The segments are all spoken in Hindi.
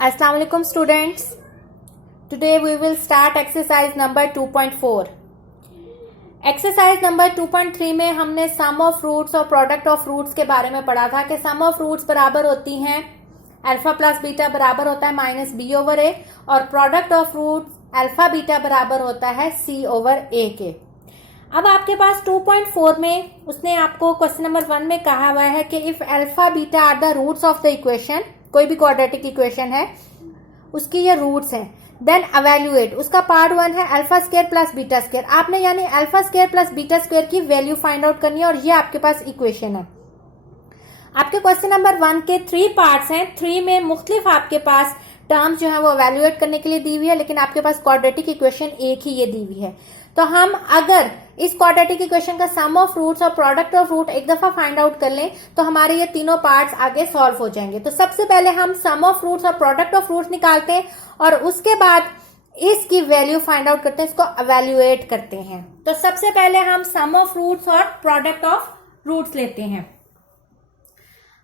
Assalamu alaikum students. Today we will start exercise number 2.4. Exercise number 2.3 में हमने सम ऑफ रूट्स और प्रोडक्ट ऑफ रूट्स के बारे में पढ़ा था कि सम ऑफ रूट्स बराबर होती हैं अल्फा प्लस बीटा बराबर होता है माइनस बी ओवर ए और product of roots alpha beta बराबर होता है सी ओवर ए के। अब आपके पास 2.4 में उसने आपको क्वेश्चन नंबर 1 में कहा हुआ है कि if alpha beta are the roots of the equation, कोई भी क्वाड्रेटिक इक्वेशन है उसकी ये रूट्स हैं, देन एवेल्युएट। उसका पार्ट 1 है alpha square plus beta square. आपने यानी alpha square plus beta square की वैल्यू फाइंड आउट करनी है और ये आपके पास इक्वेशन है। आपके क्वेश्चन नंबर 1 के 3 पार्ट्स हैं। 3 में मुख्तलिफ आपके पास टर्म्स जो है वो एवेल्युएट करने के लिए दी हुई है, लेकिन आपके पास क्वाड्रेटिक इक्वेशन एक ही ये दी हुई है। तो हम अगर इस क्वाड्रेटिक इक्वेशन का सम ऑफ रूट्स और प्रोडक्ट ऑफ रूट एक दफा फाइंड आउट कर लें तो हमारे ये तीनों पार्ट्स आगे सॉल्व हो जाएंगे। तो सबसे पहले हम सम ऑफ रूट्स और प्रोडक्ट ऑफ रूट्स निकालते हैं और उसके बाद इसकी वैल्यू फाइंड आउट करते हैं, इसको एवेल्युएट करते हैं। तो सबसे पहले हम सम ऑफ रूट्स और प्रोडक्ट ऑफ रूट्स लेते हैं।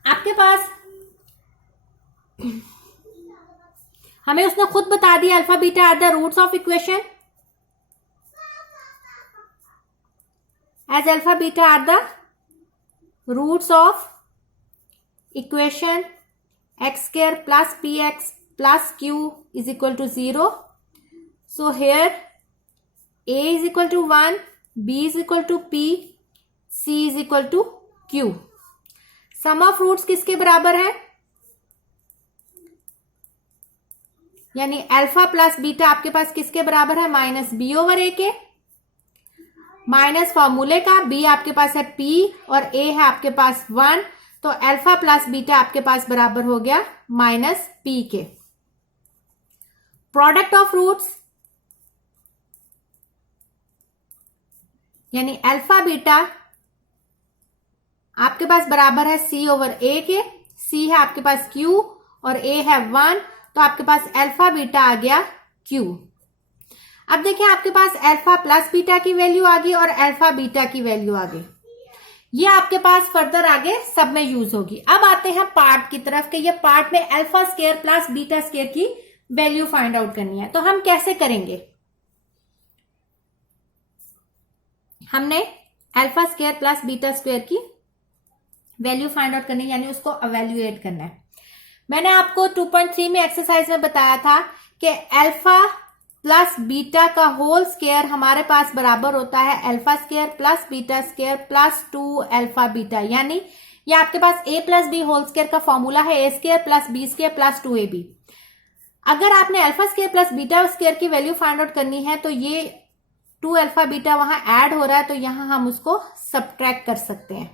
आपके पास हमें उसने खुद बता दिया alpha beta are the roots of equation, as alpha beta are the roots of equation x square plus px plus q is equal to 0. So here a is equal to 1, b is equal to p, c is equal to q. sum of roots किसके बराबर है? यानी अल्फा प्लस बीटा आपके पास किसके बराबर है? माइनस बी ओवर ए के, माइनस फॉर्मूले का, बी आपके पास है p और a है आपके पास 1, तो अल्फा प्लस बीटा आपके पास बराबर हो गया माइनस p के। प्रोडक्ट ऑफ रूट्स यानी अल्फा बीटा आपके पास बराबर है c ओवर a के, c है आपके पास q और a है 1, तो आपके पास अल्फा बीटा आ गया q। अब देखिए आपके पास अल्फा प्लस बीटा की वैल्यू आ गई और अल्फा बीटा की वैल्यू आ गई, ये आपके पास फर्दर आगे सब में यूज होगी। अब आते हैं पार्ट की तरफ कि ये पार्ट में alpha square plus beta square की वैल्यू फाइंड आउट करनी है। तो हम कैसे करेंगे? हमने alpha square plus beta square की वैल्यू फाइंड आउट करनी है, यानी उसको एवेल्युएट करना है। मैंने आपको 2.3 में एक्सरसाइज में बताया था कि अल्फा प्लस बीटा का होल स्क्वायर हमारे पास बराबर होता है alpha square plus beta square plus 2 alpha beta, यानी ये आपके पास a plus B whole square का फॉर्मूला है a square plus B square plus 2ab। अगर आपने alpha square plus beta square की वैल्यू फाइंड आउट करनी है तो ये 2 अल्फा बीटा वहां ऐड हो रहा है, तो यहां हम उसको सब्ट्रैक्ट कर सकते हैं।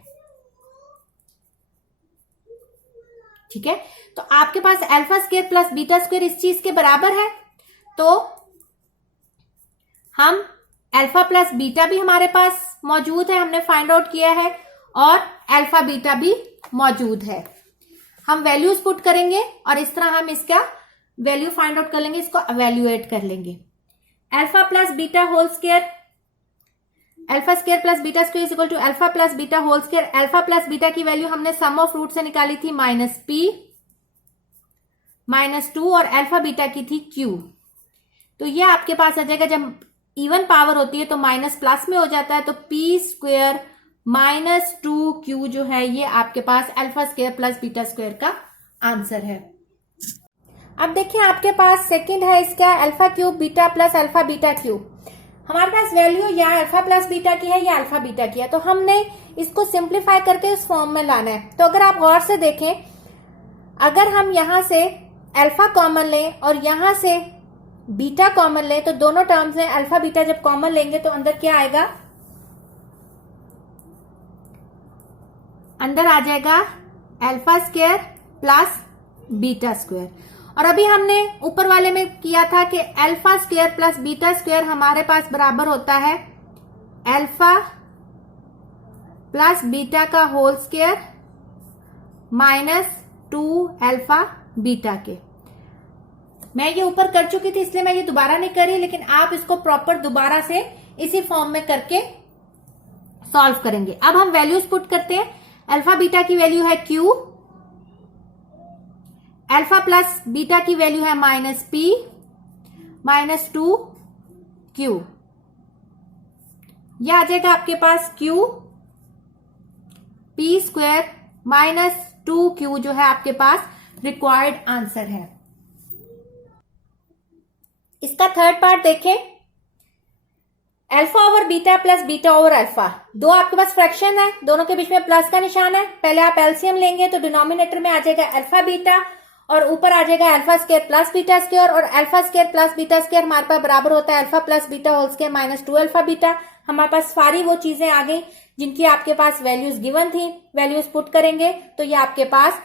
ठीक है, तो आपके पास alpha square plus beta square इस चीज के बराबर है, तो हम अल्फा प्लस बीटा भी हमारे पास मौजूद है, हमने फाइंड आउट किया है, और अल्फा बीटा भी मौजूद है। हम वैल्यूज पुट करेंगे और इस तरह हम इसका वैल्यू फाइंड आउट कर लेंगे, इसको एवेल्युएट कर लेंगे। Alpha plus beta whole square, alpha square plus beta square is equal to alpha plus beta whole square. Alpha plus beta की वैल्यू हमने सम ऑफ रूट से निकाली थी माइनस p माइनस 2 और अल्फा बीटा की थी q। तो ये आपके पास आ जाएगा, जब इवन पावर होती है तो माइनस प्लस में हो जाता है, तो p स्क्वायर माइनस 2q जो है ये आपके पास alpha square plus beta square का आंसर है। अब देखिए आपके पास सेकंड है इसका alpha cube beta plus alpha beta cube. हमारे पास वैल्यू या अल्फा प्लस बीटा की है या अल्फा बीटा की है, तो हमने इसको सिंप्लीफाई करके उस फॉर्म में लाना है। तो अगर आप गौर से देखें, अगर हम यहां से अल्फा कॉमन लें और यहां से बीटा कॉमन लें तो दोनों टर्म्स में अल्फा बीटा जब कॉमन लेंगे तो अंदर क्या आएगा? अंदर आ जाएगा alpha square plus beta square. और अभी हमने ऊपर वाले में किया था कि alpha square plus beta square हमारे पास बराबर होता है अल्फा प्लस बीटा का whole square minus 2 alpha beta के। मैं ये ऊपर कर चुकी थी इसलिए मैं ये दोबारा नहीं करी, लेकिन आप इसको प्रॉपर दोबारा से इसी फॉर्म में करके सॉल्व करेंगे। अब हम वैल्यूज पुट करते हैं। अल्फा बीटा की वैल्यू है q, अल्फा प्लस बीटा की वैल्यू है माइनस पी माइनस 2q। यह आ जाएगा आपके पास q p square minus 2q जो है आपके पास रिक्वायर्ड आंसर है। इसका थर्ड पार्ट देखें, alpha over beta plus beta over alpha. दो आपके पास फ्रैक्शन है, दोनों के बीच में प्लस का निशान है। पहले आप एलसीएम लेंगे तो डिनोमिनेटर में आ जाएगा अल्फा बीटा और ऊपर आ जाएगा alpha square plus beta square, और alpha square plus beta square हमारे पास बराबर होता है alpha plus beta whole square minus 2 alpha beta. हमारे पास सारी वो चीजें आ गई जिनकी आपके पास वैल्यूज गिवन थी, वैल्यूज पुट करेंगे तो ये आपके पास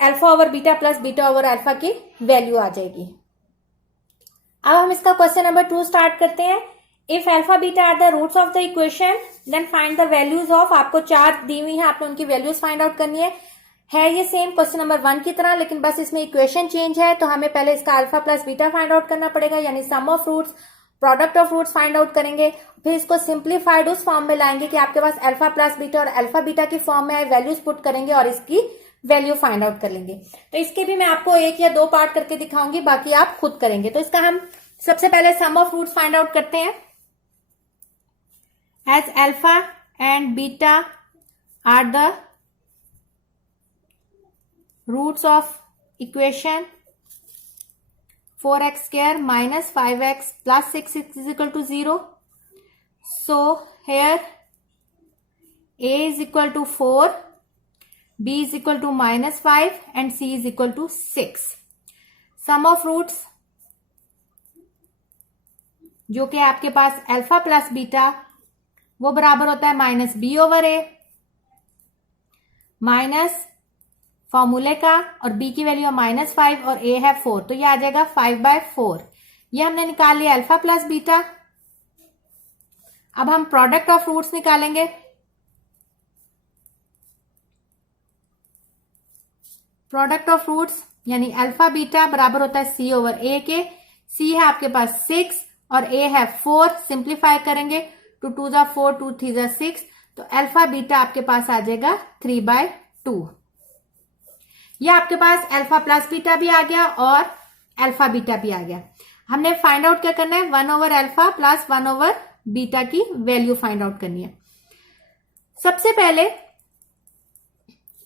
alpha over beta plus beta over alpha की वैल्यू आ जाएगी। अब हम इसका क्वेश्चन नंबर 2 स्टार्ट करते हैं। If alpha beta are the roots of the equation then find the values of. आपको चार दी हुई है, आपने उनकी वैल्यूज फाइंड आउट करनी है ये सेम क्वेश्चन नंबर 1 की तरह, लेकिन बस इसमें इक्वेशन चेंज है। तो हमें पहले इसका alpha plus beta find out करना पड़ेगा, यानी sum of roots product of roots find out करेंगे। फिर इसको सिंप्लीफाइड उस फॉर्म में लाएंगे कि आपके पास अल्फा प्लस बीटा और अल्फा बीटा की फॉर्म में वैल्यूज पुट करेंगे और इसकी वैल्यू फाइंड आउट कर लेंगे। तो इसके भी मैं आपको 1 या 2 पार्ट करके दिखाऊंगी, बाकी आप खुद करेंगे। तो इसका हम सबसे पहले sum of roots find out करते हैं। As alpha and beta are the roots of equation 4x square minus 5x plus 6 is equal to 0. So here a is equal to 4, b is equal to minus 5 and c is equal to 6. Sum of roots जो कि आपके पास अल्फा प्लस बीटा वो बराबर होता है माइनस बी ओवर ए माइनस फॉर्मूले का, और b की वैल्यू है माइनस 5 और a है 4, तो ये आ जाएगा 5/4। ये हमने निकाल लिया अल्फा प्लस बीटा। अब हम प्रोडक्ट ऑफ रूट्स निकालेंगे। प्रोडक्ट ऑफ रूट्स यानी अल्फा बीटा बराबर होता है c ओवर a के। c है आपके पास 6 और a है 4, सिंप्लीफाई करेंगे 2 2 जा 4 2 3 जा 6, तो अल्फा बीटा आपके पास आ जाएगा 3/2। ये आपके पास अल्फा प्लस बीटा भी आ गया और अल्फा बीटा भी आ गया। हमने फाइंड आउट क्या करना है, 1 over alpha plus 1 over beta की वैल्यू फाइंड आउट करनी है। सबसे पहले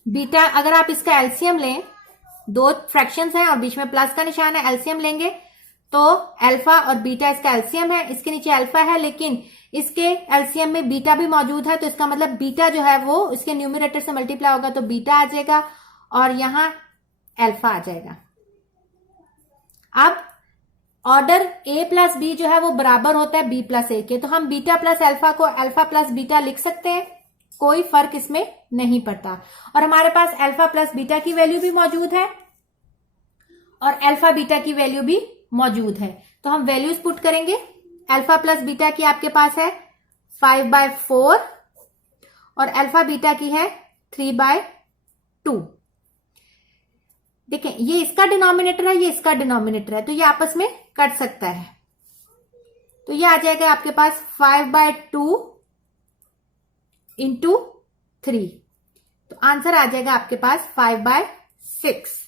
बीटा, अगर आप इसका एलसीएम लें, दो फ्रैक्शंस हैं और बीच में प्लस का निशान है, एलसीएम लेंगे तो अल्फा और बीटा इसका एलसीएम है। इसके नीचे अल्फा है लेकिन इसके एलसीएम में बीटा भी मौजूद है, तो इसका मतलब बीटा जो है वो इसके न्यूमरेटर से मल्टीप्लाई होगा तो बीटा आ जाएगा और यहां अल्फा आ जाएगा। अब ऑर्डर a प्लस बी जो है वो बराबर होता है b प्लस ए के, तो हम बीटा प्लस अल्फा को अल्फा प्लस बीटा लिख सकते हैं, कोई फर्क इसमें नहीं पड़ता। और हमारे पास अल्फा प्लस बीटा की वैल्यू भी मौजूद है और अल्फा बीटा की वैल्यू भी मौजूद है, तो हम वैल्यूज पुट करेंगे। अल्फा प्लस बीटा की आपके पास है 5/4 और अल्फा बीटा की है 3/2। देखें, ये इसका डिनोमिनेटर है, ये इसका डिनोमिनेटर है, तो ये आपस में कट सकता है, तो ये आ जाएगा आपके पास 5/2 इंटू 3, तो आंसर आ जाएगा आपके पास 5/6।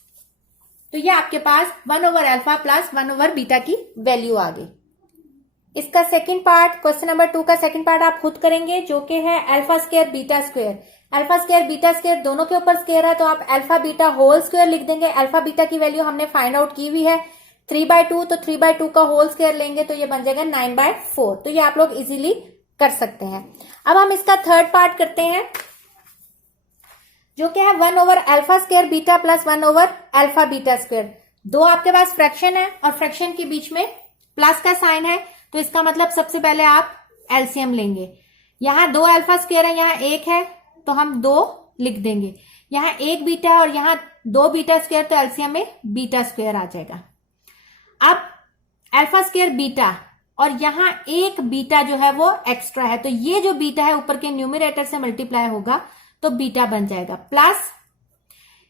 तो ये आपके पास 1 over alpha plus 1 over beta की वैल्यू आ गई। इसका सेकंड पार्ट, क्वेश्चन नंबर 2 का सेकंड पार्ट आप खुद करेंगे, जो कि है alpha square beta square. Alpha square beta square दोनों के ऊपर स्क्वायर है, तो आप अल्फा बीटा होल स्क्वायर लिख देंगे। अल्फा बीटा की वैल्यू हमने फाइंड आउट की हुई है 3/2, तो 3/2 का होल स्क्वायर लेंगे तो ये बन जाएगा 9/4। तो ये आप लोग इजीली कर सकते हैं। अब हम इसका थर्ड पार्ट करते हैं, जो कि है 1 over alpha square beta plus 1 over alpha beta square. दो आपके पास फ्रैक्शन है और फ्रैक्शन के बीच में प्लस का साइन है, तो इसका मतलब सबसे पहले आप एलसीएम लेंगे। यहां 2 अल्फा स्क्वायर है, यहां 1 है, तो हम 2 लिख देंगे। यहां 1 बीटा है और यहां 2 बीटा स्क्वायर, तो एलसीएम में बीटा स्क्वायर आ जाएगा। अब अल्फा स्क्वायर बीटा और यहां 1 बीटा जो है वो एक्स्ट्रा है, तो ये जो बीटा है ऊपर के न्यूमरेटर से मल्टीप्लाई होगा तो बीटा बन जाएगा, प्लस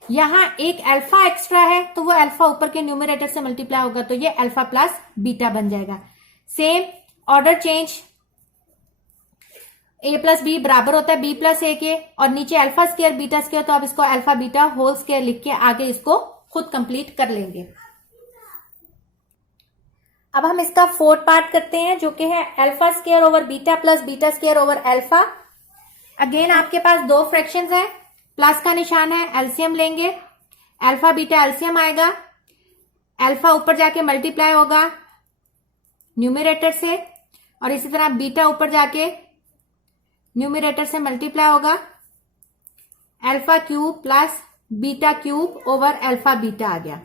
यहां 1 अल्फा एक्स्ट्रा है तो वो अल्फा ऊपर के न्यूमरेटर से मल्टीप्लाई होगा तो ये अल्फा प्लस बीटा बन जाएगा। Same order change, a plus B बराबर होता है b प्लस ए के, और नीचे अल्फा स्क्वायर बीटा स्क्वायर, तो आप इसको अल्फा बीटा होल स्क्वायर लिख के आगे इसको खुद कंप्लीट कर लेंगे। अब हम इसका फोर्थ पार्ट करते हैं जो कि है alpha square over beta plus beta square over alpha. Again आपके पास दो फ्रैक्शंस है, प्लस का निशान है, एलसीएम लेंगे, अल्फा बीटा एलसीएम आएगा, अल्फा ऊपर जाके मल्टीप्लाई होगा न्यूमरेटर से और इसी तरह बीटा ऊपर जाके न्यूमरेटर से मल्टीप्लाई होगा, alpha cube plus beta cube over alpha beta आ गया।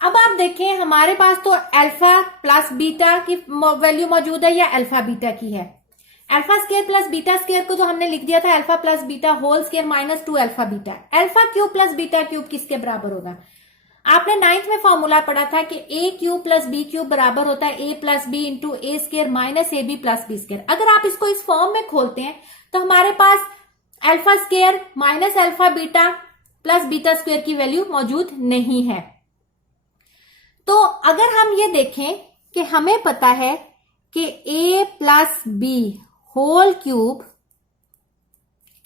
अब आप देखें हमारे पास तो अल्फा प्लस बीटा की वैल्यू मौजूद है या अल्फा बीटा की है। Alpha square plus beta square को तो हमने लिख दिया था alpha plus beta whole square minus 2 alpha beta. Alpha cube plus beta cube किसके बराबर होगा? आपने 9th में फॉर्मूला पढ़ा था कि a cube plus B cube बराबर होता है a plus b into a square minus a b plus B square. अगर आप इसको इस फॉर्म में खोलते हैं तो हमारे पास alpha square minus alpha beta plus beta square की वैल्यू मौजूद नहीं है। तो अगर हम ये देखें कि हमें पता है कि a plus B whole cube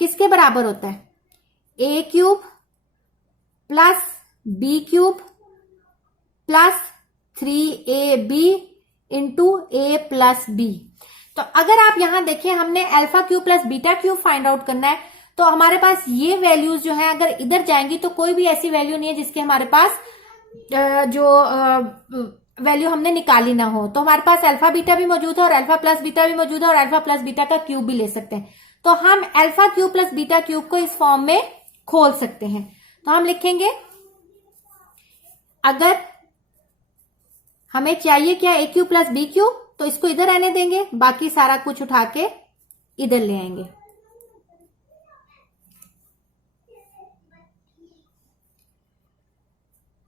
किसके बराबर होता है? a cube plus B cube plus 3ab into a plus B. तो अगर आप यहां देखें हमने alpha cube plus beta cube find out करना है तो हमारे पास ये वैल्यूज जो है अगर इधर जाएंगी तो कोई भी ऐसी वैल्यू नहीं है जिसके हमारे पास जो वैल्यू हमने निकाली ना हो। तो हमारे पास अल्फा बीटा भी मौजूद है और अल्फा प्लस बीटा भी मौजूद है और अल्फा प्लस बीटा का क्यूब भी ले सकते हैं। तो हम alpha cube plus beta cube को इस फॉर्म में खोल सकते हैं। तो हम लिखेंगे अगर हमें चाहिए क्या ए क्यूब प्लस बी क्यूब तो इसको इधर रहने देंगे, बाकी सारा कुछ उठा के इधर ले आएंगे।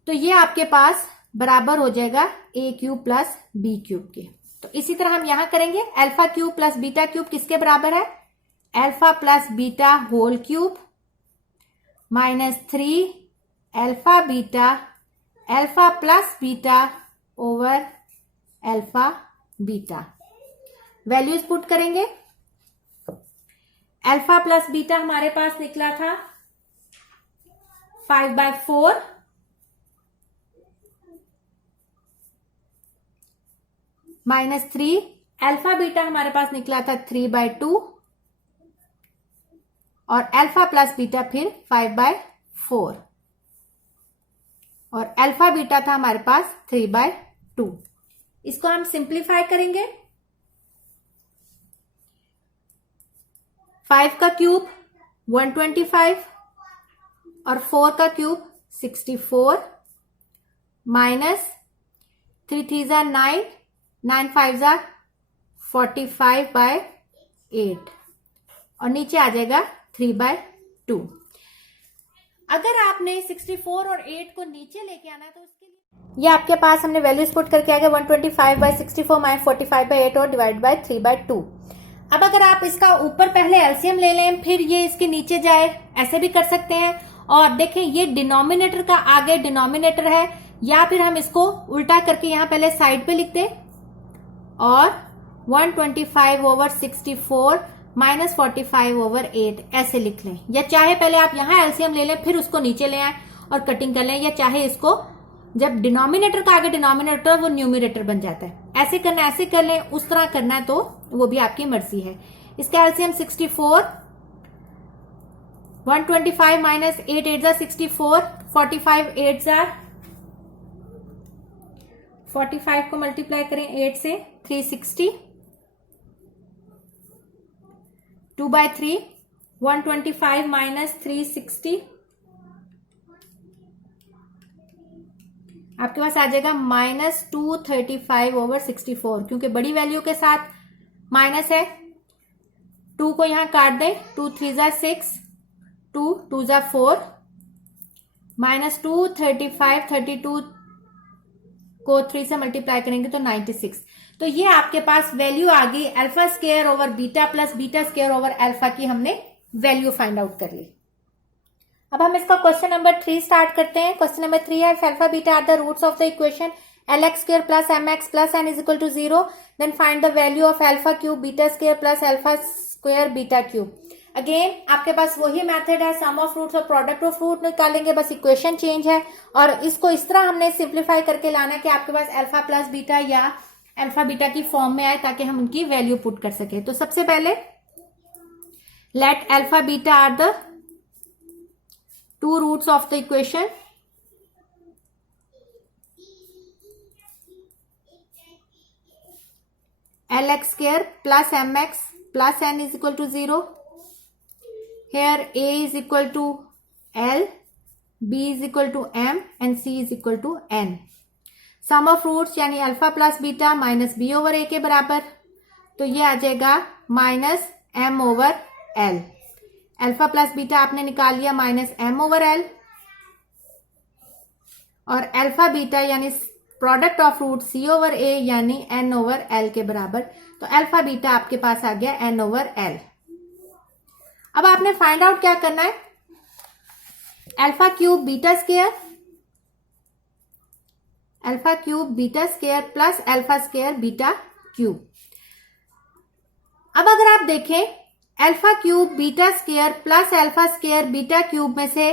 तो ये आपके पास बराबर हो जाएगा A cube plus B cube के। तो इसी तरह हम यहां करेंगे alpha cube plus beta cube किसके बराबर है? Alpha plus beta whole cube minus 3 alpha beta alpha plus beta over alpha beta. Values put करेंगे। अल्फा प्लस बीटा हमारे पास निकला था 5/4 माइनस 3 अल्फा बीटा हमारे पास निकला था 3/2 और अल्फा प्लस बीटा फिर 5/4 और अल्फा बीटा था हमारे पास 3/2। इसको हम सिंप्लीफाई करेंगे। 5 का क्यूब 125 और 4 का क्यूब 64 माइनस 3 3 जा 9 9 5 जा 45/8 और नीचे आ जाएगा 3/2। अगर आपने 64 और 8 को नीचे लेके आना है तो उसके लिए ये आपके पास हमने वैल्यूज पुट करके आ गया 125/64 माइनस 45/8 और डिवाइड बाय 3/2। अब अगर आप इसका ऊपर पहले एलसीएम ले लें फिर ये इसके नीचे जाए, ऐसे भी कर सकते हैं। और देखें ये डिनोमिनेटर का आगे डिनोमिनेटर है, या फिर हम इसको उल्टा करके यहां पहले साइड पे लिख दें और 125/64 माइनस 45/8 ऐसे लिख लें। या चाहे पहले आप यहां एलसीएम ले लें फिर उसको नीचे ले आए और कटिंग कर लें, या चाहे इसको जब डिनोमिनेटर का आगे डिनोमिनेटर वो न्यूमरेटर बन जाता है, ऐसे करना ऐसे कर लें, उस तरह करना है तो वो भी आपकी मर्जी है। इसका एलसीएम 64 125 माइनस 8 8 जा 64 45 8 जा 45 को मल्टीप्लाई करें 8 से 360 2/3 125 माइनस 360 आपके पास आ जाएगा माइनस 235/64। क्योंकि बड़ी वैल्यू के साथ माइनस है 2 को यहां काट दें 2 3 जा 6 2 2 जा 4 माइनस 235 32 को 3 से मल्टीप्लाई करेंगे तो 96। तो ये आपके पास वैल्यू आ गई alpha square over beta plus beta square over alpha की हमने वैल्यू फाइंड आउट कर ली। अब हम इसका क्वेश्चन नंबर 3 स्टार्ट करते हैं। क्वेश्चन नंबर 3 है alpha beta are the roots of the equation LX square plus MX plus N is equal to 0, then find the value of alpha cube beta square plus alpha square beta cube। Again आपके पास वही मेथड है, सम ऑफ फ्रूट्स और प्रोडक्ट ऑफ फ्रूट निकालेंगे, बस इक्वेशन चेंज है और इसको इस तरह हमने सिंप्लीफाई करके लाना है कि आपके पास अल्फा प्लस बीटा या अल्फा बीटा की फॉर्म में आए ताकि हम उनकी वैल्यू पुट कर सके। तो सबसे पहले let alpha beta are the two roots of the equation. lx square plus mx plus n is equal to 0. Here a is equal to l, b is equal to m and c is equal to n. Sum of roots यानी alpha plus beta minus B over ए के बराबर, तो ये आ जाएगा minus M over L. Alpha plus beta आपने निकाल लिया माइनस एम ओवर एल, और अल्फा बीटा यानी product of root C over A यानी एन ओवर एल के बराबर, तो अल्फा बीटा आपके पास आ गया एन ओवर एल। अब आपने फाइंड आउट क्या करना है, alpha cube beta square, alpha cube beta square plus alpha square beta cube. अब अगर आप देखें alpha cube beta square plus alpha square beta cube में से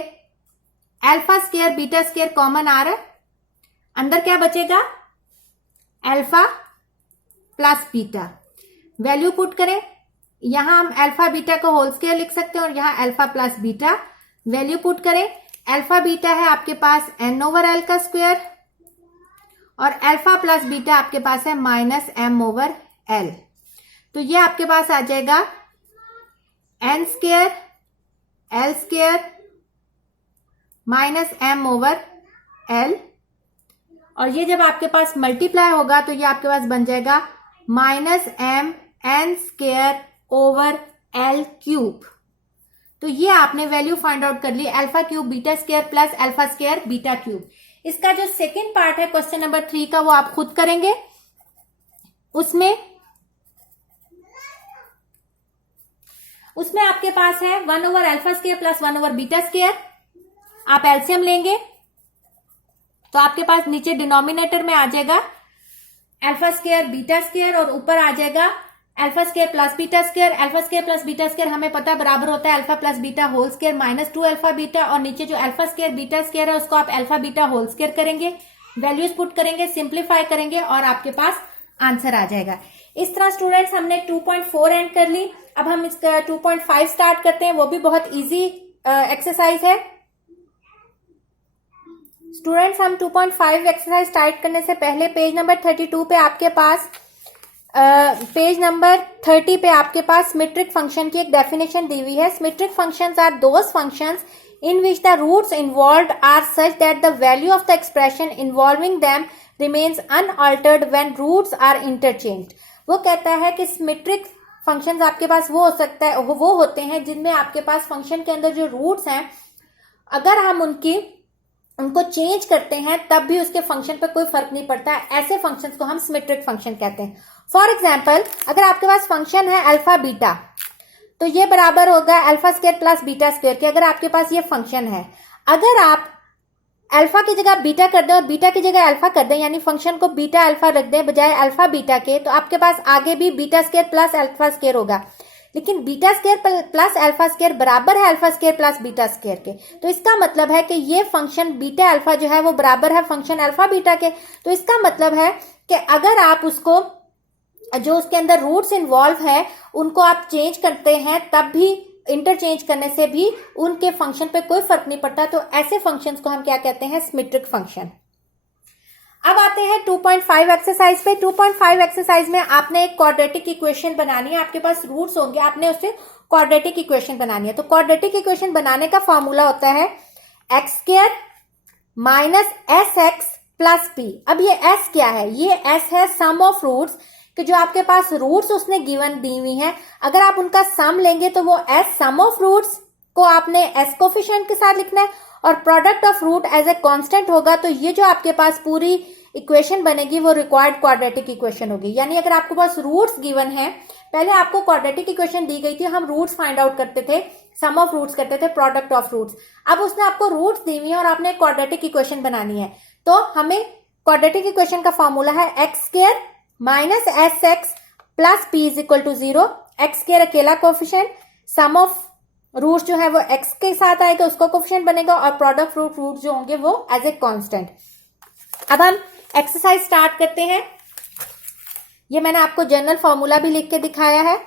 alpha square beta square common आ रहा है, अंदर क्या बचेगा alpha plus beta. Value put करें, यहां हम अल्फा बीटा को होल स्क्वायर लिख सकते हैं और यहां alpha plus beta. Value put करें, अल्फा बीटा है आपके पास एन ओवर एल का स्क्वायर और अल्फा प्लस बीटा आपके पास है माइनस एम ओवर एल, तो ये आपके पास आ जाएगा N square L square minus M over L, और ये जब आपके पास मल्टीप्लाई होगा तो ये आपके पास बन जाएगा minus M N square over L cube. तो ये आपने वैल्यू फाइंड आउट कर ली alpha cube beta square plus alpha square beta cube. इसका जो सेकेंड पार्ट है क्वेश्चन नंबर 3 का वो आप खुद करेंगे। उसमें आपके पास है 1 over alpha square plus 1 over beta square. आप एलसीएम लेंगे तो आपके पास नीचे डिनोमिनेटर में आ जाएगा अल्फा स्क्वायर बीटा स्क्वायर और ऊपर आ जाएगा alpha square plus beta square. Alpha square plus beta square हमें पता बराबर होता है alpha plus beta whole square minus 2 alpha beta, और नीचे जो अल्फा स्क्वायर बीटा स्क्वायर है उसको आप अल्फा बीटा होल स्क्वायर करेंगे, वैल्यूज पुट करेंगे, सिंप्लीफाई करेंगे और आपके पास आंसर आ जाएगा। इस तरह स्टूडेंट्स हमने 2.4 एंड कर ली। अब हम इसका 2.5 स्टार्ट करते हैं, वो भी बहुत ईजी एक्सरसाइज है। स्टूडेंट्स हम 2.5 एक्सरसाइज स्टार्ट करने से पहले पेज नंबर 32 पे आपके पास पेज नंबर 30 पे आपके पास सिमेट्रिक फंक्शन की एक डेफिनेशन दी हुई है। Symmetric functions are those functions in which the roots involved are such that the value of the expression involving them remains unaltered when roots are interchanged। वो कहता है कि सिमेट्रिक फंक्शंस आपके पास वो हो सकता है, वो होते हैं जिनमें आपके पास फंक्शन के अंदर जो रूट्स हैं अगर हम उनको चेंज करते हैं तब भी उसके फंक्शन पर कोई फर्क नहीं पड़ता है। ऐसे फंक्शंस को हम सिमेट्रिक फंक्शन कहते हैं। फॉर एग्जाम्पल अगर आपके पास फंक्शन है अल्फा बीटा, तो ये बराबर होगा alpha square plus beta square के। अगर आपके पास ये फंक्शन है, अगर आप अल्फा की जगह बीटा कर दें और बीटा की जगह अल्फा कर दें, यानी फंक्शन को बीटा अल्फा रख दें बजाय अल्फा बीटा के, तो आपके पास आगे भी beta square plus alpha square होगा। लेकिन beta square plus alpha square बराबर है alpha square plus beta square के, तो इसका मतलब है कि ये फंक्शन बीटा अल्फा जो है वो बराबर है फंक्शन अल्फा बीटा के। तो इसका मतलब है कि अगर आप उसको जो उसके अंदर रूट्स इन्वॉल्व है उनको आप चेंज करते हैं तब भी इंटरचेंज करने से भी उनके फंक्शन पे कोई फर्क नहीं पड़ता। तो ऐसे फंक्शंस को हम क्या कहते हैं, सिमेट्रिक फंक्शन। अब आते हैं 2.5 एक्सरसाइज पे। 2.5 एक्सरसाइज में आपने एक क्वाड्रेटिक इक्वेशन बनानी है। आपके पास रूट्स होंगे, आपने उससे क्वाड्रेटिक इक्वेशन बनानी है। तो क्वाड्रेटिक इक्वेशन बनाने का फॉर्मूला होता है x square minus s x plus P. अब ये एस क्या है, ये एस है सम ऑफ रूट्स, कि जो आपके पास रूट्स उसने गिवन दी हुई हैं, अगर आप उनका सम लेंगे तो वो एस सम ऑफ रूट्स को आपने एस कोफिशिएंट के साथ लिखना है और product of root as a constant होगा। तो ये जो आपके पास पूरी इक्वेशन बनेगी वो रिक्वायर्ड क्वाड्रेटिक इक्वेशन होगी। यानी अगर आपके पास रूट्स गिवन है, पहले आपको क्वाड्रेटिक इक्वेशन दी गई थी, हम रूट्स फाइंड आउट करते थे, सम ऑफ रूट्स करते थे, प्रोडक्ट ऑफ रूट्स। अब उसने आपको रूट्स दी हुई है और आपने क्वाड्रेटिक इक्वेशन बनानी है। तो हमें क्वाड्रेटिक इक्वेशन का फॉर्मूला है x square minus s x plus p is equal to 0। X square अकेला कोफिशिएंट, सम ऑफ रूट्स जो है वो x के साथ आएगा, उसका कोफिशिएंट बनेगा, और प्रोडक्ट फ्रूट जो होंगे वो एज ए कांस्टेंट। अब हम एक्सरसाइज स्टार्ट करते हैं। ये मैंने आपको जनरल फॉर्मूला भी लिख के दिखाया है,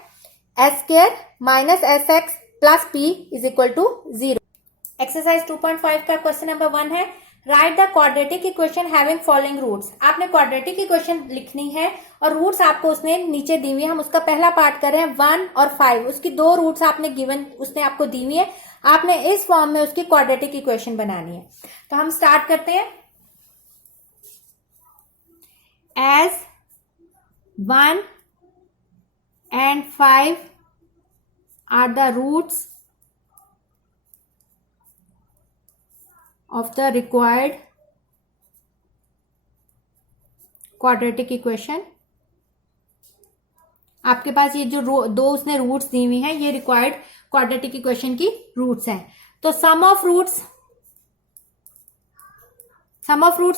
s² minus sx plus p is equal to 0। Exercise 2.5 का क्वेश्चन नंबर 1 है, right the quadratic equation having following roots. आपने क्वाड्रेटिक इक्वेशन लिखनी है और रूट्स आपको उसने नीचे दी हुई है। हम उसका पहला पार्ट कर रहे हैं 1 और 5, उसकी 2 रूट्स आपने गिवन, उसने आपको दी हुई है, आपने इस फॉर्म में उसकी क्वाड्रेटिक इक्वेशन बनानी है। तो हम स्टार्ट करते हैं। As 1 and 5 are the roots of the required quadratic equation। आपके पास ये जो दो उसने रूट्स दी हुई हैं, ये रिक्वायर्ड क्वाड्रेटिक इक्वेशन की रूट्स हैं। तो सम ऑफ रूट्स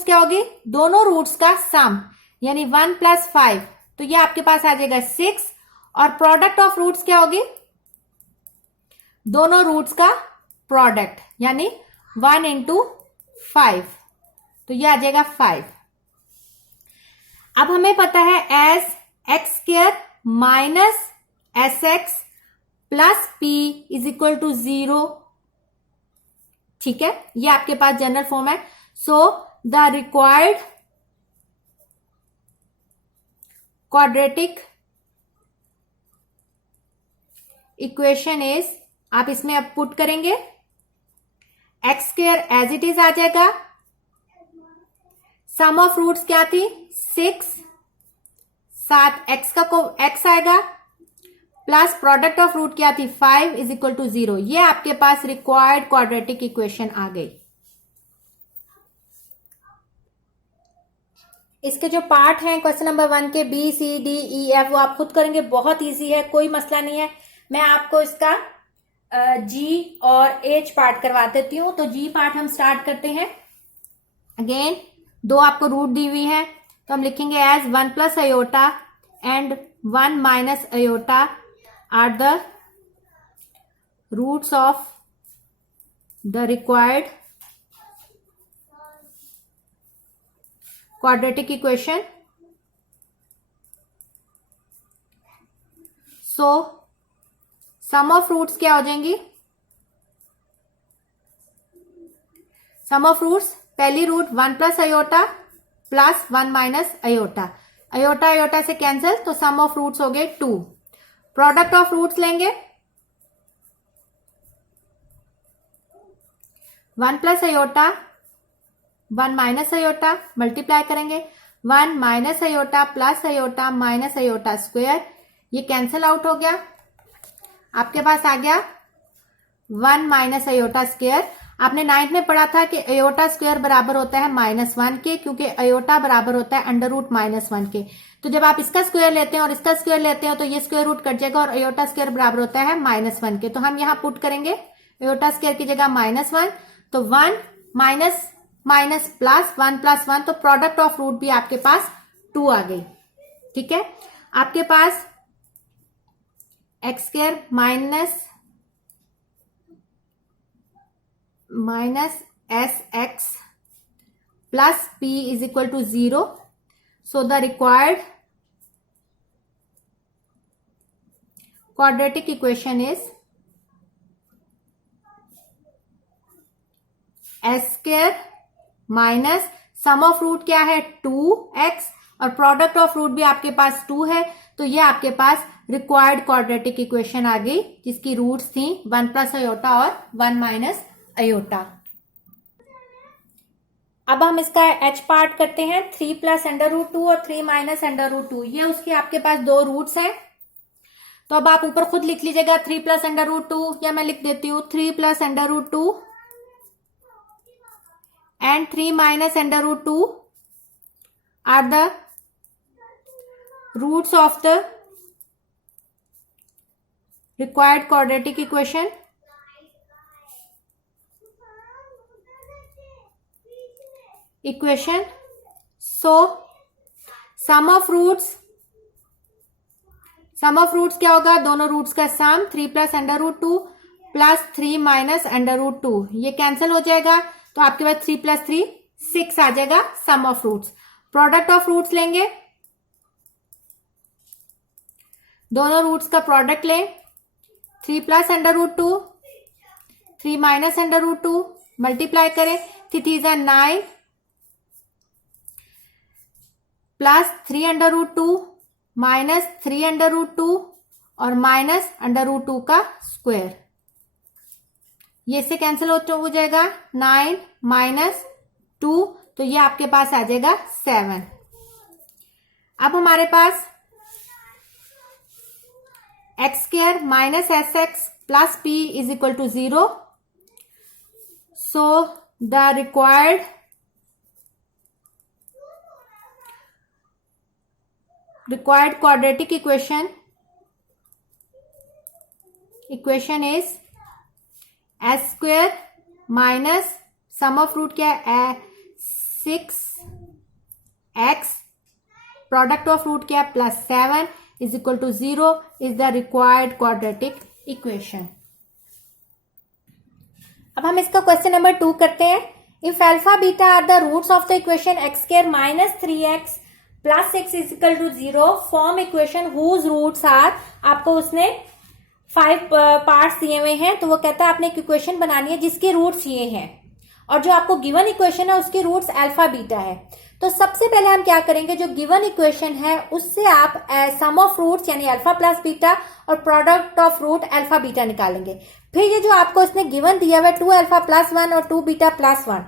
क्या होगी? दोनों रूट्स का सम, यानी 1 प्लस 5, तो ये आपके पास आ जाएगा 6। और प्रोडक्ट ऑफ रूट्स क्या होगी? दोनों रूट्स का प्रोडक्ट, यानी 1 इंटू 5, तो ये आ जाएगा 5। अब हमें पता है as x² minus sx plus p is equal to 0। ठीक है, ये आपके पास जनरल फॉर्म है। So the required quadratic equation is, आप इसमें अब पुट करेंगे, x² एज इट इज आ जाएगा। सम ऑफ रूट्स क्या थी? 6, साथ x का x आएगा, प्लस प्रोडक्ट ऑफ रूट क्या थी? 5 इज इक्वल टू 0। ये आपके पास रिक्वायर्ड क्वाड्रेटिक इक्वेशन आ गई। इसके जो पार्ट हैं क्वेश्चन नंबर 1 के, B C D E F, वो आप खुद करेंगे, बहुत इजी है, कोई मसला नहीं है। मैं आपको इसका जी और एच पार्ट करवा देती हूँ। तो जी पार्ट हम स्टार्ट करते हैं। अगेन 2 आपको रूट दी हुई है, तो हम लिखेंगे as 1 plus iota and 1 minus iota are the roots of the required quadratic equation. So sum of roots क्या हो जाएंगी? सम ऑफ रूट्स, पहली root 1 plus iota plus 1 minus iota, iota iota से कैंसिल, तो सम ऑफ रूट्स हो गए 2। प्रोडक्ट ऑफ रूट्स लेंगे, 1 plus iota 1 minus iota, multiply करेंगे, 1 minus iota plus iota minus iota square, ये कैंसिल आउट हो गया। आपके पास आ गया 1 माइनस आयोटा स्क्वायर। आपने 9th में पढ़ा था कि आयोटा स्क्वायर बराबर होता है -1 के, क्योंकि आयोटा बराबर होता है अंडर रूट -1 के। तो जब आप इसका स्क्वायर लेते हैं और इसका स्क्वायर लेते हैं तो ये स्क्वायर रूट कट जाएगा और आयोटा स्क्वायर बराबर होता है -1 के। तो हम यहां पुट करेंगे आयोटा स्क्वायर की जगह -1, तो 1 माइनस माइनस प्लस 1 प्लस 1, तो प्रोडक्ट ऑफ रूट भी आपके पास 2 आ गई। ठीक है, आपके पास x² minus sx plus p is equal to 0। So the required quadratic equation is s² minus sum of root क्या है? 2x, और प्रोडक्ट ऑफ रूट भी आपके पास 2 है, तो ये आपके पास रिक्वायर्ड क्वाड्रेटिक इक्वेशन आ गई, जिसकी रूट्स थी 1 प्लस आयोटा और 1 माइनस आयोटा। अब हम इसका h पार्ट करते हैं, 3 प्लस √2 और 3 माइनस √2, ये उसके आपके पास 2 रूट्स हैं। तो अब आप ऊपर खुद लिख लीजिएगा 3 प्लस √2, या मैं लिख देती हूँ 3 plus √2 and 3 minus √2 are the roots of the required quadratic equation. So sum of roots क्या होगा? दोनों रूट्स का सम 3 प्लस √2 प्लस 3 माइनस √2, ये कैंसिल हो जाएगा, तो आपके पास 3 + 3 6 आ जाएगा sum of roots. Product of roots लेंगे, दोनों रूट्स का प्रोडक्ट लें, 3 + √2, 3 माइनस √2, मल्टीप्लाई करें, 3 × 9 प्लस 3 √2 माइनस 3 √2 और माइनस √2 का स्क्वायर, ये से कैंसिल हो जाएगा, 9 माइनस 2, तो ये आपके पास आ जाएगा 7। अब हमारे पास x² minus sx plus p is equal to 0, so the required quadratic equation is s² minus sum of root क्या है 6x, प्रोडक्ट ऑफ रूट क्या है +7 is equal to 0 is the required quadratic equation. अब हम इसका क्वेश्चन नंबर 2 करते हैं। If alpha beta are the roots of the equation x² minus 3x plus 6 is equal to 0, form equation whose roots are, आपको उसने 5 पार्ट्स दिए हुए हैं, तो वो कहता है आपने एक इक्वेशन बनानी है जिसके रूट्स ये हैं और जो आपको गिवन इक्वेशन है उसके रूट्स अल्फा बीटा है। तो सबसे पहले हम क्या करेंगे, जो गिवन इक्वेशन है उससे आप सम ऑफ रूट्स यानी अल्फा प्लस बीटा और product of root alpha beta निकालेंगे। फिर ये जो आपको इसने गिवन दिया हुआ है 2 अल्फा + 1 और 2 बीटा + 1,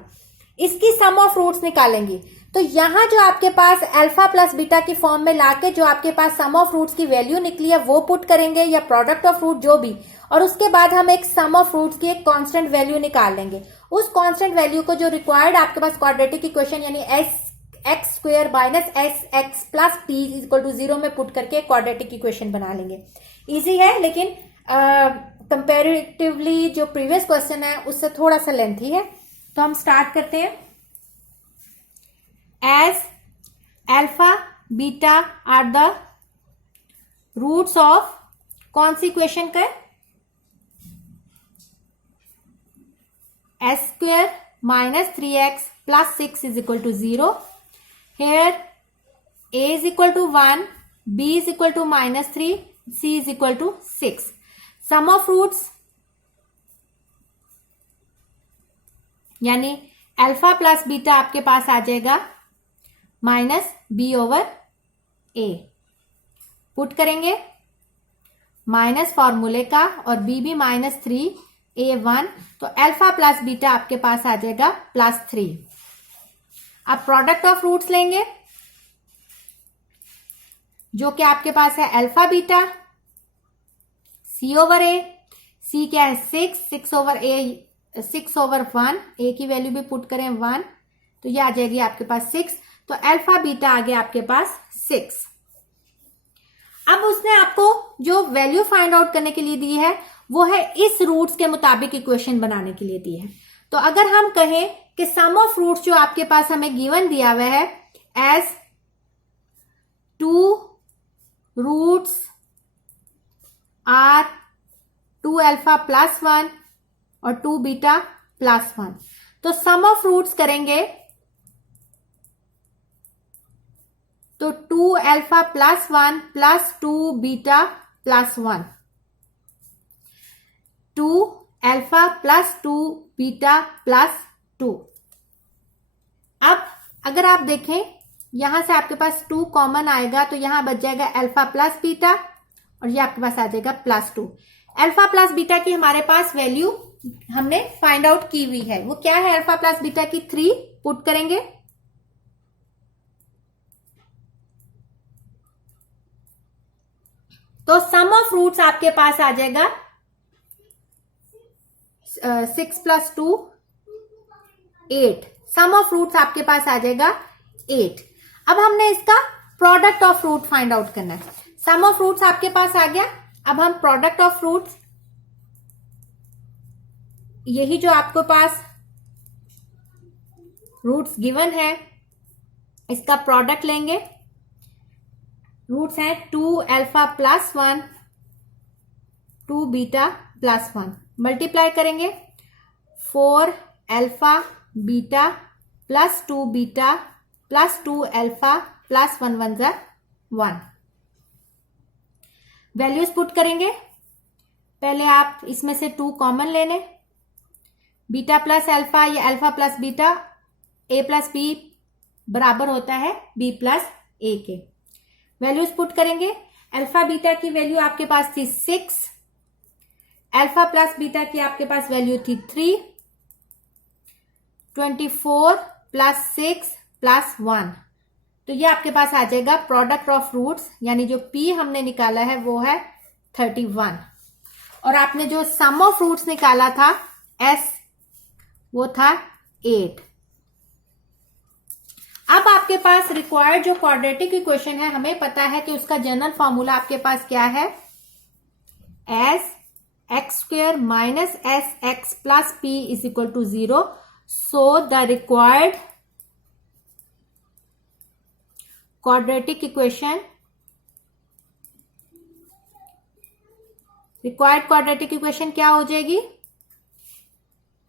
इसकी सम ऑफ रूट्स निकालेंगे। तो यहां जो आपके पास अल्फा प्लस बीटा की फॉर्म में लाके जो आपके पास सम ऑफ रूट्स की वैल्यू निकली है वो पुट करेंगे या प्रोडक्ट ऑफ रूट जो भी, और उसके बाद हम एक सम ऑफ रूट्स की एक कांस्टेंट वैल्यू निकाल लेंगे। उस कांस्टेंट वैल्यू को जो रिक्वायर्ड आपके पास क्वाड्रेटिक इक्वेशन यानी x² minus sx plus p is equal to 0 में पुट करके क्वाड्रेटिक इक्वेशन बना लेंगे। इजी है, लेकिन कंपैरेटिवली जो प्रीवियस क्वेश्चन है उससे थोड़ा सा लेंथी है। तो हम स्टार्ट करते हैं। As alpha beta are the roots of कौन सी इक्वेशन का, s² minus 3x plus 6 is equal to 0। Here a is equal to 1, b is equal to -3, c is equal to 6। Sum of roots यानी अल्फा प्लस बीटा आपके पास आ जाएगा -b/a, पुट करेंगे माइनस फॉर्मूले का और b भी -3a1, तो अल्फा प्लस बीटा आपके पास आ जाएगा +3। अब प्रोडक्ट ऑफ रूट्स लेंगे जो कि आपके पास है अल्फा बीटा c/a, c क्या है 6/1, a की वैल्यू भी पुट करें 1, तो ये आ जाएगी आपके पास 6, तो अल्फा बीटा आ गया आपके पास 6। अब उसने आपको जो वैल्यू फाइंड आउट करने के लिए दी है वो है इस रूट्स के मुताबिक इक्वेशन बनाने के लिए दी है। तो अगर हम कहें कि सम ऑफ रूट्स जो आपके पास हमें गिवन दिया हुआ है एज 2 रूट्स आर 2 अल्फा + 1 और 2 बीटा + 1, तो सम ऑफ रूट्स करेंगे तो 2 alpha + 1 plus 2 beta + 1, 2 alpha plus 2 beta + 2। अब अगर आप देखें यहां से आपके पास 2 कॉमन आएगा तो यहां बच जाएगा अल्फा प्लस बीटा और ये आपके पास आ जाएगा +2। अल्फा प्लस बीटा की हमारे पास वैल्यू हमने फाइंड आउट की हुई है, वो क्या है अल्फा प्लस बीटा की 3 पुट करेंगे, तो सम ऑफ रूट्स आपके पास आ जाएगा 6 + 2 8, सम ऑफ रूट्स आपके पास आ जाएगा 8। अब हमने इसका product of root find out करना है। सम ऑफ रूट्स आपके पास आ गया, अब हम प्रोडक्ट ऑफ रूट्स, यही जो आपके पास रूट्स गिवन है इसका प्रोडक्ट लेंगे। रूट्स हैं 2 अल्फा + 1, 2 बीटा + 1, मल्टीप्लाई करेंगे 4 alpha beta plus 2 beta plus 2 alpha plus 1 1 ज़ा 1। वैल्यूज पुट करेंगे। पहले आप इसमें से 2 कॉमन ले लें। बीटा प्लस अल्फा, ये अल्फा प्लस बीटा, ए प्लस बी बराबर होता है बी प्लस ए के। वैल्यूज पुट करेंगे। अल्फा बीटा की वैल्यू आपके पास थी 6, अल्फा प्लस बीटा की आपके पास वैल्यू थी 3, 24 प्लस 6 प्लस 1, तो ये आपके पास आ जाएगा प्रोडक्ट ऑफ रूट्स, यानी जो पी हमने निकाला है वो है 31, और आपने जो सम ऑफ रूट्स निकाला था एस वो था 8। अब आपके पास रिक्वायर्ड जो क्वाड्रेटिक इक्वेशन है, हमें पता है कि उसका जनरल फॉर्मूला आपके पास क्या है, s x square minus s x plus p is equal to 0। So the required quadratic equation, required quadratic equation क्या हो जाएगी,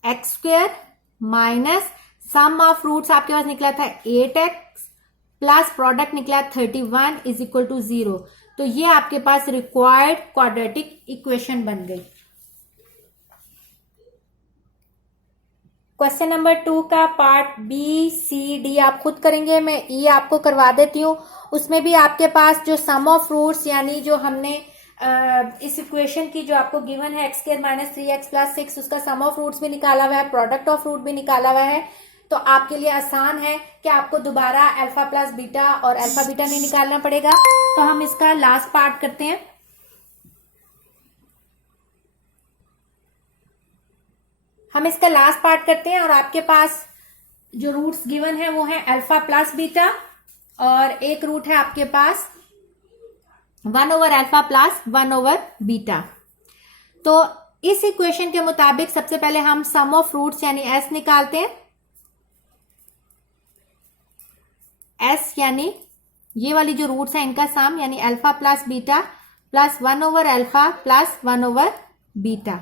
x square minus sum of roots आपके पास निकला था 8x प्लस प्रोडक्ट निकला 31 इज इक्वल टू 0। तो ये आपके पास रिक्वायर्ड क्वाड्रेटिक इक्वेशन बन गई। क्वेश्चन नंबर 2 का पार्ट बी सी डी आप खुद करेंगे, मैं ई आपको करवा देती हूँ। उसमें भी आपके पास जो सम ऑफ रूट्स, यानी जो हमने इस इक्वेशन की जो आपको गिवन है x square minus 3x plus 6, उसका सम ऑफ रूट्स भी निकाला हुआ है, प्रोडक्ट ऑफ रूट भी निकाला हुआ है। तो आपके लिए आसान है कि आपको दोबारा अल्फा प्लस बीटा और अल्फा बीटा नहीं निकालना पड़ेगा। तो हम इसका लास्ट पार्ट करते हैं। और आपके पास जो रूट्स गिवन है वो है अल्फा प्लस बीटा, और एक रूट है आपके पास 1 over alpha plus 1 over beta. तो इस इक्वेशन के मुताबिक सबसे पहले हम सम ऑफ रूट्स यानी एस निकालते हैं। एस यानी ये वाली जो रूट्स हैं इनका सम, यानी alpha plus beta plus 1 over alpha plus 1 over beta.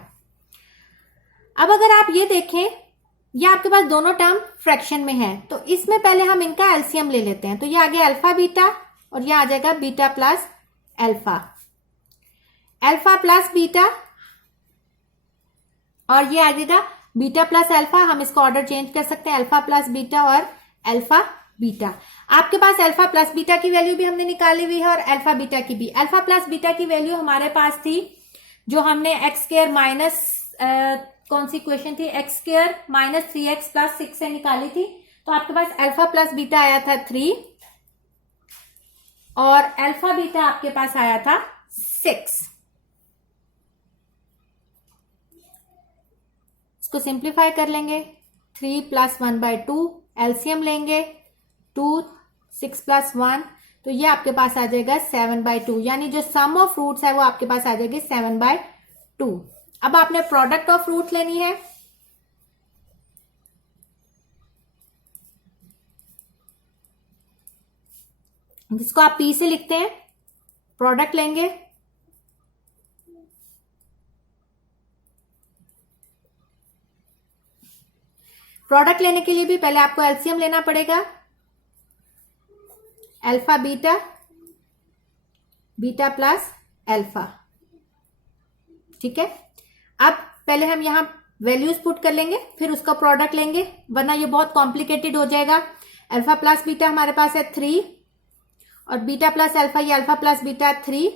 अब अगर आप ये देखें, ये आपके पास दोनों टर्म फ्रैक्शन में है, तो इसमें पहले हम इनका एलसीएम ले लेते हैं। तो ये आ गया अल्फा बीटा और ये आ जाएगा beta plus alpha, alpha plus beta, और ये आ जाएगा बीटा प्लस अल्फा। हम इसका ऑर्डर चेंज कर सकते हैं, अल्फा प्लस बीटा और अल्फा बीटा। आपके पास अल्फा प्लस बीटा की वैल्यू भी हमने निकाली हुई है और अल्फा बीटा की भी। अल्फा प्लस बीटा की वैल्यू हमारे पास थी जो हमने एक्स स्क्वायर माइनस कौन सी इक्वेशन थी, x square minus 3x plus 6 से निकाली थी। तो आपके पास अल्फा प्लस बीटा आया था 3 और अल्फा बीटा आपके पास आया था 6। इसको सिंप्लीफाई कर लेंगे, 3 प्लस 1/2, एलसीएम लेंगे 2, 6 प्लस 1, तो ये आपके पास आ जाएगा 7/2, यानी जो सम ऑफ रूट्स है वो आपके पास आ जाएगी 7/2। अब आपने प्रोडक्ट ऑफ रूट लेनी है। जिसको आप पी से लिखते हैं, प्रोडक्ट लेंगे, प्रोडक्ट लेने के लिए भी पहले आपको एलसीएम लेना पड़ेगा, alpha beta, beta plus alpha. ठीक है, अब पहले हम यहां वैल्यूज पुट कर लेंगे, फिर उसका प्रोडक्ट लेंगे, वरना ये बहुत कॉम्प्लिकेटेड हो जाएगा। अल्फा प्लस बीटा हमारे पास है 3 और बीटा प्लस अल्फा, ये अल्फा प्लस बीटा 3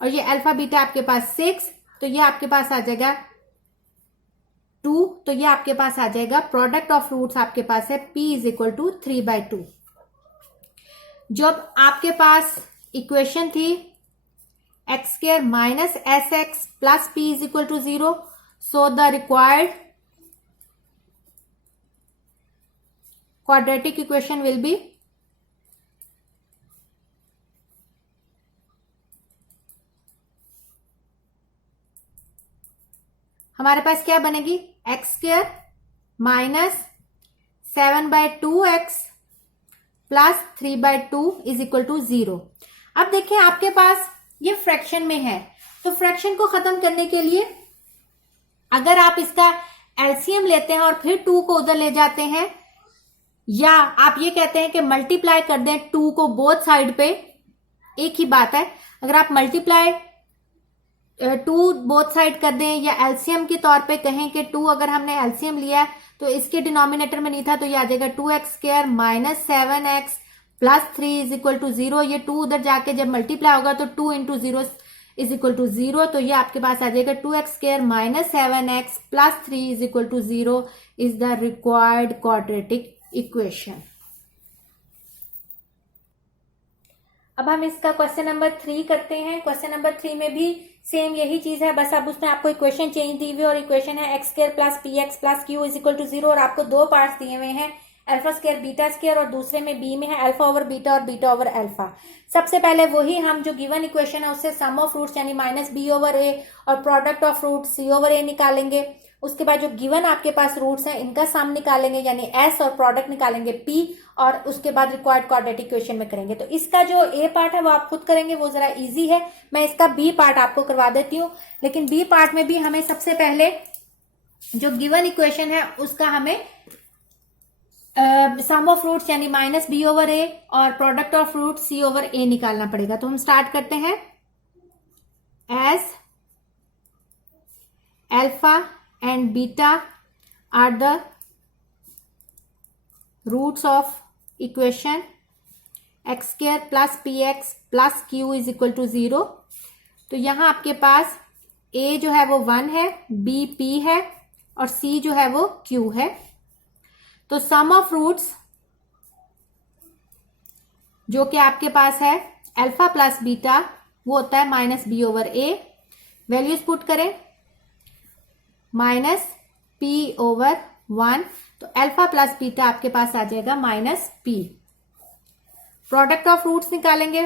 और ये अल्फा बीटा आपके पास 6, तो ये आपके पास आ जाएगा 2। तो ये आपके पास आ जाएगा प्रोडक्ट ऑफ रूट्स आपके पास है P इज इक्वल टू 3/2। जब आपके पास इक्वेशन थी x square minus s x plus p is equal to 0, so the required quadratic equation will be हमारे पास क्या बनेगी, x square minus 7/2x plus 3/2 is equal to 0। अब देखिए आपके पास ये फ्रैक्शन में है, तो फ्रैक्शन को खत्म करने के लिए अगर आप इसका एलसीएम लेते हैं और फिर 2 को उधर ले जाते हैं, या आप ये कहते हैं कि मल्टीप्लाई कर दें 2 को बोथ साइड पे, एक ही बात है। अगर आप मल्टीप्लाई 2 बोथ साइड कर दें या एलसीएम के तौर पे कहें कि 2 अगर हमने एलसीएम लिया है तो इसके डिनोमिनेटर में नहीं था, तो ये आ जाएगा 2x² minus 7x plus 3 is equal to 0। ये 2 उधर जाके जब मल्टीप्लाई होगा तो 2 इंटू 0 इज इक्वल टू 0, तो ये आपके पास आ जाएगा 2x² minus 7x plus 3 is equal to 0 is the required quadratic equation. अब हम इसका क्वेश्चन नंबर 3 करते हैं। क्वेश्चन नंबर 3 में भी सेम यही चीज है, बस अब उसमें आपको इक्वेशन चेंज दी हुई, और इक्वेशन है x² plus px plus q is equal to 0, और आपको 2 पार्ट्स दिए हुए हैं, अल्फा² बीटा स्क्वायर, और दूसरे में बी में है अल्फा ओवर बीटा और बीटा ओवर अल्फा। सबसे पहले वही हम जो गिवन इक्वेशन है उससे सम ऑफ रूट्स यानी माइनस बी ओवर ए और product of root C over A निकालेंगे। उसके बाद जो गिवन आपके पास रूट्स हैं इनका सम निकालेंगे यानी एस, और प्रोडक्ट निकालेंगे पी, और उसके बाद रिक्वायर्ड क्वाड्रेटिक इक्वेशन में करेंगे। तो इसका जो ए पार्ट है वो आप खुद करेंगे, वो जरा इजी है। मैं इसका बी पार्ट आपको करवा देती हूँ, लेकिन बी पार्ट में भी हमें सबसे पहले जो गिवन इक्वेशन है उसका हमें सम ऑफ रूट्स यानी माइनस बी ओवर ए और product of root C over A निकालना पड़ेगा। तो हम स्टार्ट करते हैं। As alpha and beta are the roots of equation x² plus px plus q is equal to 0। तो यहां आपके पास a जो है वो 1 है, b p है और c जो है वो q है। तो सम ऑफ रूट्स जो कि आपके पास है अल्फा प्लस बीटा वो होता है minus B over a. Values put करें, माइनस पी ओवर 1, तो अल्फा प्लस बीटा आपके पास आ जाएगा minus p. Product of roots निकालेंगे,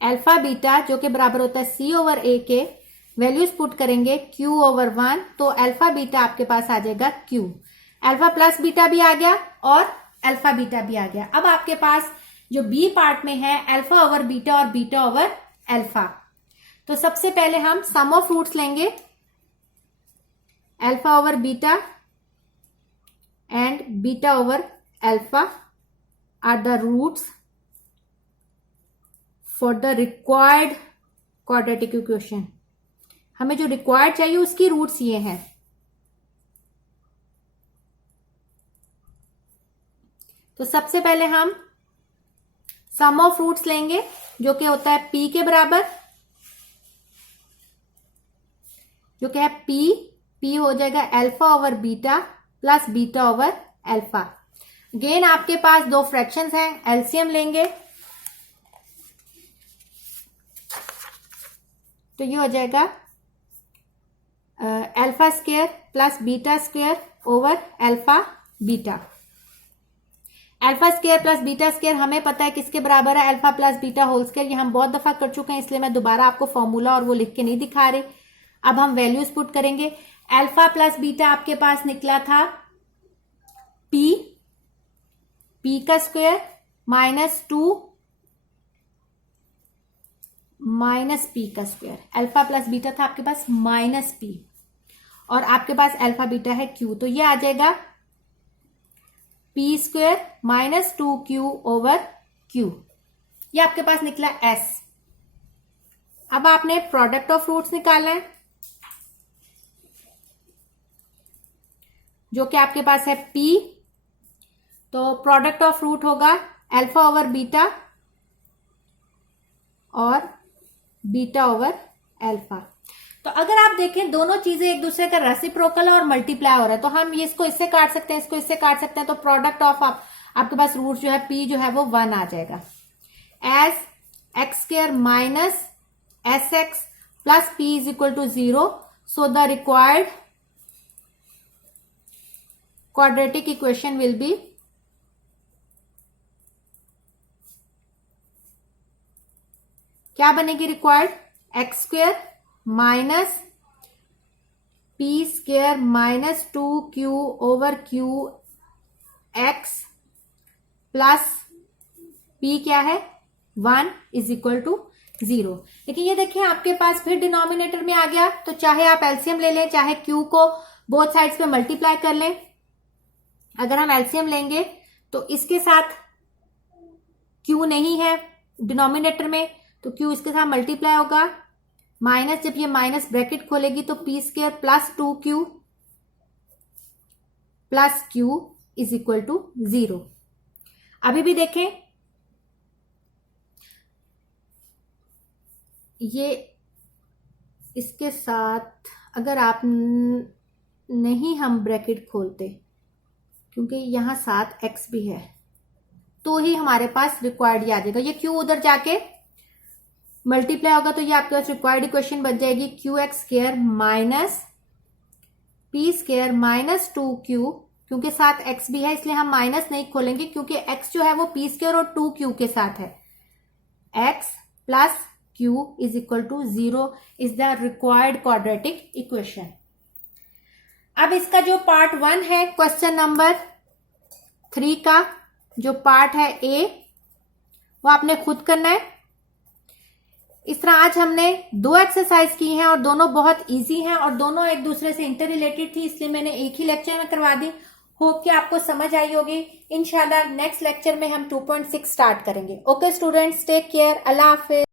अल्फा बीटा जो कि बराबर होता है सी ओवर ए के, वैल्यूज पुट करेंगे q ओवर 1, तो अल्फा बीटा आपके पास आ जाएगा q। अल्फा प्लस बीटा भी आ गया और अल्फा बीटा भी आ गया। अब आपके पास जो बी पार्ट में है अल्फा ओवर बीटा और बीटा ओवर अल्फा। तो सबसे पहले हम सम ऑफ रूट्स लेंगे, alpha over beta and beta over alpha are the roots for the required quadratic equation. हमें जो रिक्वायर्ड चाहिए उसकी रूट्स ये हैं। तो सबसे पहले हम सम ऑफ रूट्स लेंगे जो कि होता है p के बराबर, जो कि है p हो जाएगा alpha over beta plus beta over alpha. Again आपके पास 2 फ्रैक्शंस हैं, एलसीएम लेंगे तो ये हो जाएगा alpha square plus beta square over alpha beta. Alpha square plus beta square हमें पता है किसके बराबर है, alpha plus beta whole square. ये हम बहुत दफा कर चुके हैं इसलिए मैं दोबारा आपको फॉर्मूला और वो लिख के नहीं दिखा रही। अब हम वैल्यूज पुट करेंगे। अल्फा प्लस बीटा आपके पास निकला था p का स्क्वायर माइनस 2 माइनस p का स्क्वायर। अल्फा प्लस बीटा था आपके पास माइनस p और आपके पास अल्फा बीटा है q, तो ये आ जाएगा p square minus 2q over q। ये आपके पास निकला s। अब आपने प्रोडक्ट ऑफ रूट्स निकालना है जो कि आपके पास है p, तो प्रोडक्ट ऑफ रूट होगा अल्फा ओवर बीटा और बीटा ओवर अल्फा। तो अगर आप देखें दोनों चीजें एक दूसरे का रेसिप्रोकल और मल्टीप्लाई हो रहा है, तो हम ये इसको इससे काट सकते हैं, इसको इससे काट सकते हैं, तो प्रोडक्ट ऑफ आपके पास रूट जो है p जो है वो 1 आ जाएगा। As x² minus sx plus p is equal to 0, so the required quadratic equation will be क्या बनेगी required, x² minus p² minus 2q over q x plus p क्या है 1 इज इक्वल टू 0। लेकिन ये देखिए आपके पास फिर डिनोमिनेटर में आ गया, तो चाहे आप एलसीएम ले लें, चाहे क्यू को बोथ साइड्स पे मल्टीप्लाई कर लें। अगर हम एलसीएम लेंगे तो इसके साथ क्यू नहीं है डिनोमिनेटर में, तो क्यू इसके साथ मल्टीप्लाई होगा, माइनस, जब ये माइनस ब्रैकेट खोलेगी तो p square plus 2q plus q is equal to 0। अभी भी देखें, ये इसके साथ अगर आप नहीं हम ब्रैकेट खोलते, क्योंकि यहां साथ x भी है, तो ही हमारे पास रिक्वायर्ड आ जाएगा। ये q उधर जाके मल्टीप्लाई होगा, तो ये आपके पास रिक्वायर्ड इक्वेशन बन जाएगी qx² minus P square minus 2q, क्योंकि साथ x भी है इसलिए हम माइनस नहीं खोलेंगे, क्योंकि x जो है वो पी स्क्वायर और 2q के साथ है। x plus q is equal to 0 is the required quadratic equation. अब इसका जो पार्ट 1 है क्वेश्चन नंबर 3 का जो पार्ट है ए, वो आपने खुद करना है। इस तरह आज हमने 2 एक्सरसाइज की हैं और दोनों बहुत इजी हैं और दोनों एक दूसरे से इंटर रिलेटेड थी, इसलिए मैंने एक ही लेक्चर में करवा दी। होप कि आपको समझ आई होगी। इंशाल्लाह नेक्स्ट लेक्चर में हम 2.6 स्टार्ट करेंगे। ओके स्टूडेंट्स, टेक केयर, अल्लाह हाफिज।